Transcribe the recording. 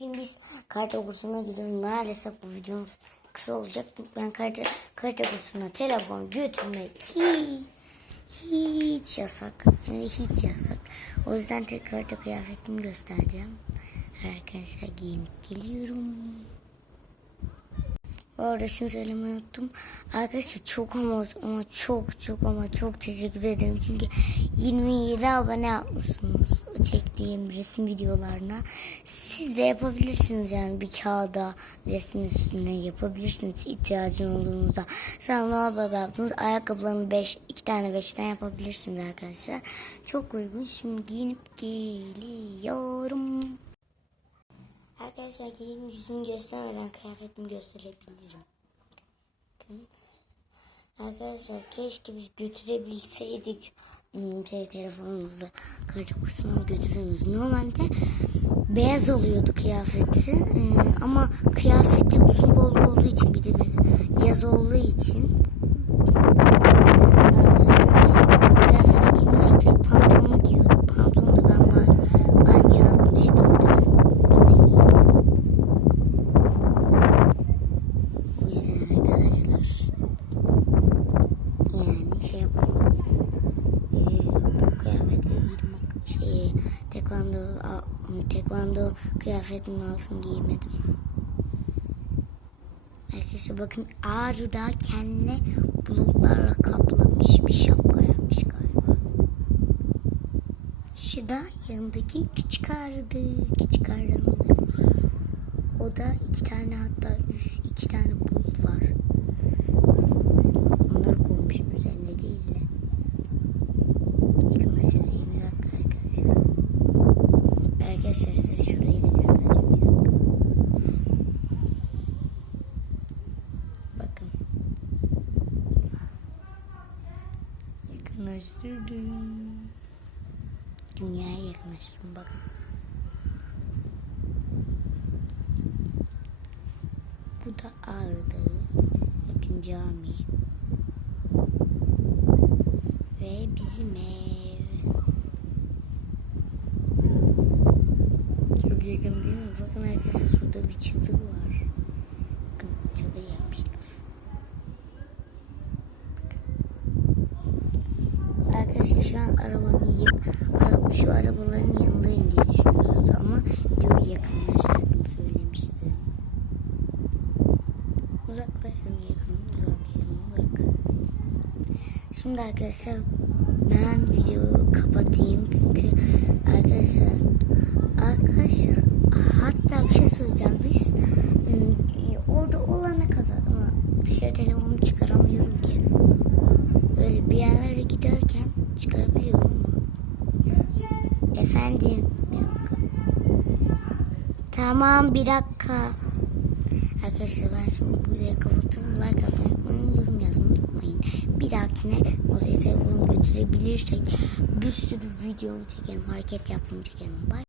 Bugün biz karate kursuna gidiyoruz. Maalesef bu videomuz kısa olacak. Ben karate, karate kursuna telefon götürmek hiç, yasak. Yani hiç yasak. O yüzden tekrar da kıyafetimi göstereceğim. Arkadaşlar giyinip geliyorum. Bu arada şunu söylemeyi unuttum. Arkadaşlar çok ama ama çok çok ama çok teşekkür ederim. Çünkü 27 abone yapmışsınız çektiğim resim videolarına. Siz de yapabilirsiniz yani bir kağıda resmin üstüne yapabilirsiniz ihtiyacın olduğunuzda. Sen ne yapıyorsunuz? Ayakkabılarını 5, 2 tane 5'ten yapabilirsiniz arkadaşlar. Çok uygun. Şimdi giyinip geliyorum. Arkadaşlar giyim yüzümü göstermeden kıyafetimi gösterebilirim. Bakın. Arkadaşlar keşke biz götürebilseydik hmm, şey, telefonumuzu karşı kursuna götürüyoruz. Normalde beyaz oluyordu kıyafeti Ee, ama kıyafeti uzun kollu olduğu için bir de biz yaz olduğu için arkadaşlar biz kıyafete giymiyoruz tek pantolonu giyiyorduk. Pantolonu da ben ban banyoya atmıştım dün. Yine giydim. O yüzden arkadaşlar yani şey yapamadım. Ee, bu kıyafetle girmek şey tekvando a- tekvando kıyafetimin altını giymedim. Arkadaşlar bakın Ağrı'da kendine bulutlarla kaplamış bir şapka yapmış galiba. Şu da yanındaki küçük Ağrı'dı. Küçük Ağrı'nın. O da iki tane hatta üç, iki tane bulut var. Onları koymuş üzerine değil de. Yakınlaştırayım bir dakika arkadaşlar. Arkadaşlar size şurayı da göstereceğim bir dakika. Bakın. Yakınlaştırdım. Dünyaya yakınlaştırdım bakın. Bu da Ağrı Bakın cami. Ve bizim ev. Çok yakın değil mi? Bakın arkadaşlar şurada bir çadır var. Bakın çadır yapmışlar. Arkadaşlar şu an arabanın ya- ara, şu arabaların yanındayım diye düşünüyorsunuz ama videoyu yakınlaştırdım söylemiştim. Uzaklaşın yakın, uzak yakın, uzak. Şimdi arkadaşlar ben videoyu kapatayım çünkü arkadaşlar arkadaşlar hatta bir şey söyleyeceğim biz hmm, orada olana kadar ama dışarı telefonumu çıkaramıyorum ki. Böyle bir yerlere giderken çıkarabiliyorum ama. Efendim bir dakika. Tamam bir dakika. Arkadaşlar ben şimdi bu videoyu kapatıyorum. Like atmayı unutmayın. Yorum yazmayı unutmayın. Bir dahakine oraya telefonu götürebilirsek bir sürü videomu çekerim. Hareket yapmamı çekerim. Bye.